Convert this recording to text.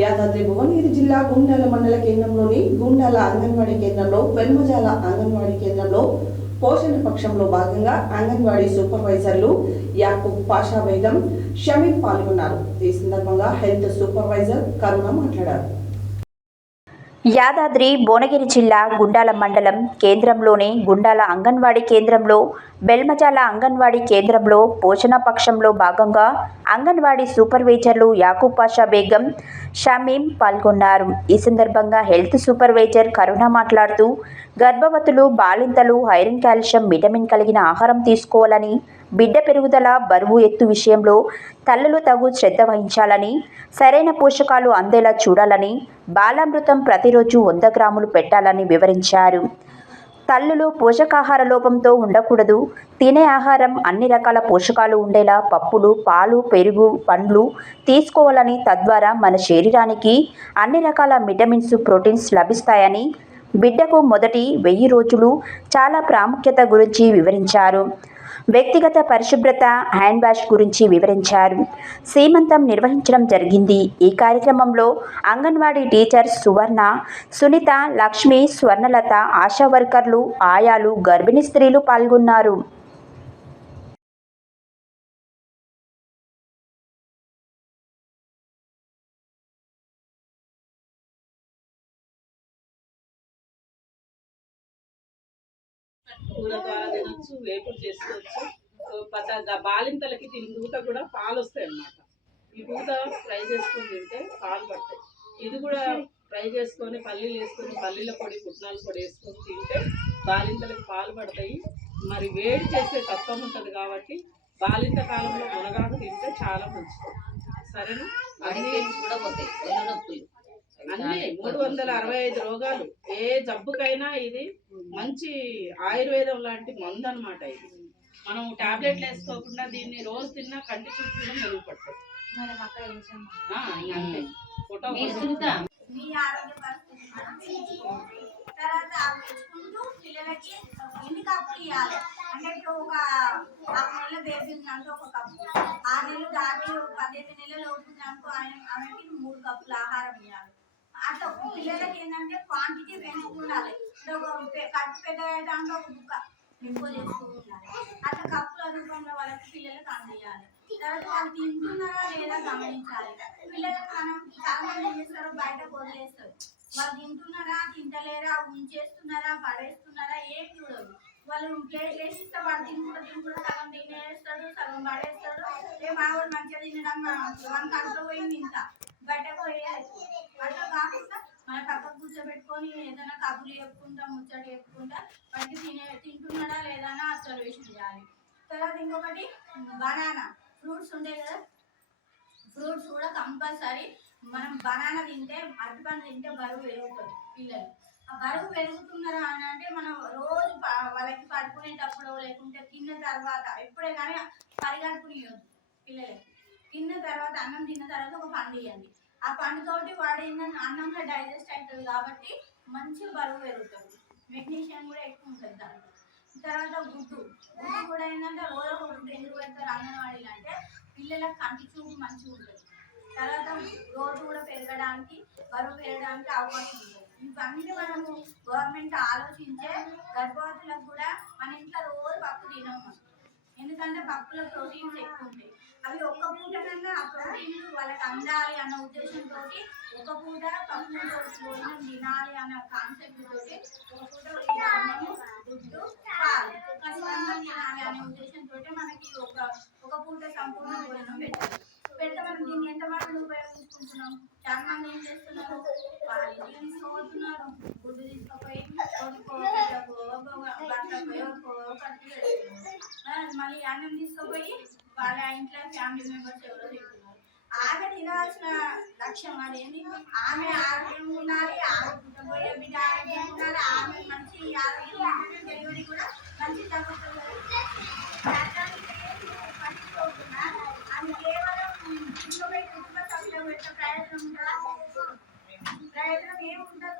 యాదాద్రి భువనగిరి జిల్లా గుండాల మండల కేంద్రంలోని గుండాల అంగన్వాడీ కేంద్రంలో వెల్మజాల అంగన్వాడీ కేంద్రంలో పోషణ పక్షంలో భాగంగా అంగన్వాడీ సూపర్వైజర్లు యాకూబ్ పాషా బేగం షమీం పాల్గొన్నారు. ఈ సందర్భంగా హెల్త్ సూపర్వైజర్ కరుణ మాట్లాడారు. యాదాద్రి భువనగిరి జిల్లా గుండాల మండలం కేంద్రంలోని గుండాల అంగన్వాడీ కేంద్రంలో బెల్మజాల అంగన్వాడీ కేంద్రంలో పోషణ పక్షంలో భాగంగా అంగన్వాడీ సూపర్వైజర్లు యాకూబ్ పాషా బేగం షమీం పాల్గొన్నారు. ఈ సందర్భంగా హెల్త్ సూపర్వైజర్ కరుణ మాట్లాడుతూ గర్భవతులు, బాలింతలు ఐరన్, కాల్షియం, విటమిన్ కలిగిన ఆహారం తీసుకోవాలని, బిడ్డ పెరుగుదల, బరువు, ఎత్తు విషయంలో తల్లులు తగు శ్రద్ధ వహించాలని, సరైన పోషకాలు అందేలా చూడాలని, బాలామృతం ప్రతిరోజు 100 గ్రాములు పెట్టాలని వివరించారు. తల్లులు పోషకాహార లోపంతో ఉండకూడదు. తినే ఆహారం అన్ని రకాల పోషకాలు ఉండేలా పప్పులు, పాలు, పెరుగు, పండ్లు తీసుకోవాలని, తద్వారా మన శరీరానికి అన్ని రకాల విటమిన్స్, ప్రోటీన్స్ లభిస్తాయని, బిడ్డకు మొదటి 1000 రోజులు చాలా ప్రాముఖ్యత గురించి వివరించారు. వ్యక్తిగత పరిశుభ్రత, హ్యాండ్ వాష్ గురించి వివరించారు. సీమంతం నిర్వహించడం జరిగింది. ఈ కార్యక్రమంలో అంగన్వాడీ టీచర్స్ సువర్ణ, సునీత, లక్ష్మి, స్వర్ణలత, ఆశా వర్కర్లు, ఆయాలు, గర్భిణీ స్త్రీలు పాల్గొన్నారు. కూర ద్వారా తినొచ్చు, వేపుడు చేసుకోవచ్చు. బాలింతలకి దీని పూత కూడా పాలు వస్తాయి అన్నమాట. ఈ పూత ఫ్రై చేసుకొని తింటే పాలు పడతాయి. ఇది కూడా ఫ్రై చేసుకొని పల్లీలు వేసుకొని, పల్లీల పొడి, పుట్నాల పొడి వేసుకొని తింటే బాలింతలకు పాలు పడతాయి. మరి వేడి చేసే తత్వం ఉంటుంది కాబట్టి బాలింత కాలంలో మునగాకు తింటే చాలా మంచిది. సరేనా? అన్ని 365 రోగాలు, ఏ జబ్బుకైనా ఇది మంచి ఆయుర్వేదం లాంటి మందు అనమాట. ఇది మనం టాబ్లెట్లు వేసుకోకుండా దీన్ని రోజు తిన్నా కంటి చూపు కూడా మెరుగుపడుతుంది. పిల్లలకి ఎన్ని కప్పులు ఇవ్వాలి అంటే ఇప్పుడు ఒక 6 నెలల బేబీ ఉందంటే ఒక కప్పు, 6 నెలలు దాటి 15 నెలలు అవుతుందనుకో ఆమెకి 3 కప్పులు ఆహారం ఇవ్వాలి. అట్లా పిల్లలకి ఏంటంటే క్వాంటిటీ పెంచుకుండాలి. కట్టు పెద్దగా అంటే ఒక బుక్క ఎక్కువ చేస్తూ ఉండాలి. అట్లా కప్పుల రూపంలో వాళ్ళకి పిల్లలకు అందియాలి. తర్వాత వాళ్ళు తింటున్నారా లేదా గమనించాలి. పిల్లలకు మనం చాలా మంది ఏం చేస్తారు, బయటకు వదిలేస్తారు. వాళ్ళు తింటున్నారా, తింటలేరా, ఉంచేస్తున్నారా, పడేస్తున్నారా ఏం చూడదు. వాళ్ళు ప్లేట్ వేసిస్తే వాడు తినుకుంటూ సగం తినేస్తాడు, సగం పడేస్తాడు. మావాడు మంచిగా తినడం మన కడుపులో పోయింది, ఇంకా బయటకు పోయేది. అట్లా కాకుండా మన పక్కకు కూర్చోబెట్టుకొని ఏదైనా కబుర్లు చెప్పుకుంటా, ముచ్చట చెప్పుకుంటా వాటికి తింటున్నాడా లేదా అని అబ్జర్వేషన్ చేయాలి. తర్వాత ఇంకొకటి బనానా ఫ్రూట్స్ ఉంటాయి కదా, ఫ్రూట్స్ కూడా కంపల్సరీ మనం బనానా తింటే, అరటిపండు తింటే బరువు పెరుగుతుంది పిల్లలు. ఆ బరువు పెరుగుతున్నారా అని అంటే మనం రోజు వాళ్ళకి పడుకునేటప్పుడు లేకుంటే తిన్న తర్వాత ఎప్పుడే కానీ పరిగడుపునియొద్దు. పిల్లలకి తిన్న తర్వాత, అన్నం తిన్న తర్వాత ఒక పండు ఇవ్వండి. ఆ పండుతోటి వాడు ఏంటంటే అన్నంలో డైజెస్ట్ అవుతుంది కాబట్టి మంచిగా బరువు పెరుగుతుంది. మెగ్నీషియం కూడా ఎక్కువ ఉంటుంది దాంట్లో. తర్వాత గుడ్డు కూడా ఏంటంటే రోజు ఒక గుడ్డు ఎందుకు పెడతారు అంగన్వాడీలు అంటే పిల్లలకు కంటి చూపు మంచిగా ఉంటుంది. తర్వాత రోజు కూడా పెరగడానికి, బరువు పెరగడానికి అవకాశం ఉంటుంది. ఇవన్నీ మనము గవర్నమెంట్ ఆలోచించే గర్భవతులకు కూడా మన ఇంట్లో రోజు పప్పు తినము. ఎందుకంటే పప్పులో ప్రోటీన్స్ ఎక్కువ ఉంటాయి. అవి ఒక్క పూట కన్నా ఆ ప్రోటీన్లు వాళ్ళకి అందాలి అన్న ఉద్దేశంతో ఒక పూట పప్పు భోజనం తినాలి అన్న కాన్సెప్ట్ తోటి ఒక పూట అన్నము, గుడ్డు, పాలు ఖచ్చితంగా తినాలి అనే ఉద్దేశంతో మనకి ఒక పూట సంపూర్ణ భోజనం పెడతారు. పెడితే మనం దీన్ని ఎంతమంది ఉపయోగించుకుంటున్నాం? చాలా మంది ఏం చేస్తున్నారు, పాలు తీసుకోబోతున్నారు, గుడ్డు తీసుకుపోయి మళ్ళీ అన్నం తీసుకుపోయి వాళ్ళ ఇంట్లో ఫ్యామిలీ మెంబర్స్ ఎవరో తింటున్నారు. ఆమె తినాల్సిన లక్ష్యం అదేంటి, ఆమె ఆరోగ్యంగా ఉండాలి, ఆమె బిడ్డ ఆరోగ్యంగా ఉండాలి, ఆమె మంచి ఆరోగ్యం డెలివరీ కూడా మంచి తగ్గుతుంది.